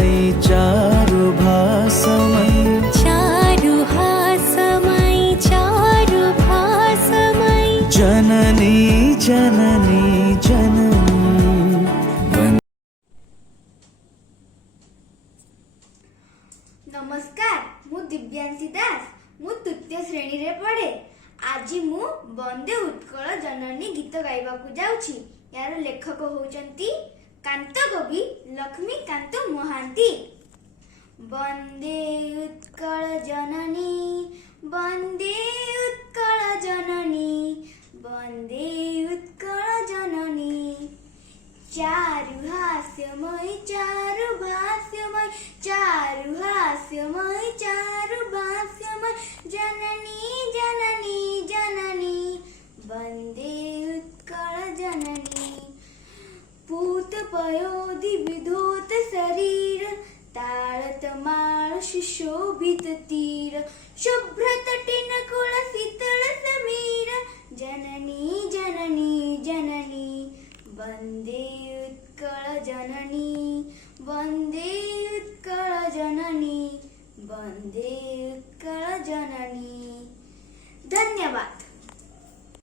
चारुहासमयी चारुभासमयी चारुहासमयी चारुभासमयी जननी जननी जननी नमस्कार, ମୁଁ ଦିବ୍ୟାଂଶୀ ଦାସ। ମୁଁ ତୃତୀୟ ଶ୍ରେଣୀରେ ପଢ଼େ। ଆଜି ମୁଁ ବନ୍ଦେ ଉତ୍କଳ ଜନନୀ ଗୀତ ଗାଇବାକୁ ଯାଉଛି। ଏହାର ଲେଖକ ହେଉଛନ୍ତି କାନ୍ତକବି ଲକ୍ଷ୍ମୀକାନ୍ତ ମହାନ୍ତି। ବନ୍ଦେ ଉତ୍କଳ ଜନନୀ ବନ୍ଦେ ଉତ୍କଳ ଜନନୀ ବନ୍ଦେ ଉତ୍କଳ ଜନନୀ चारुहास्यमयी चारुभास्यमयी चारुहास्यमयी चारुभास्यमयी जननी जननी जननी वन्दे उत्कल जननी पूतपयोधि विधोत शरीर ताळतमाळ सुशोभित तीर शुभ्रतटिनकुल शीतल समीर जननी जननी जननी वन्दे उत्कल जननी वन्दे उत्कल जननी वन्दे उत्कल जननी। धन्यवाद।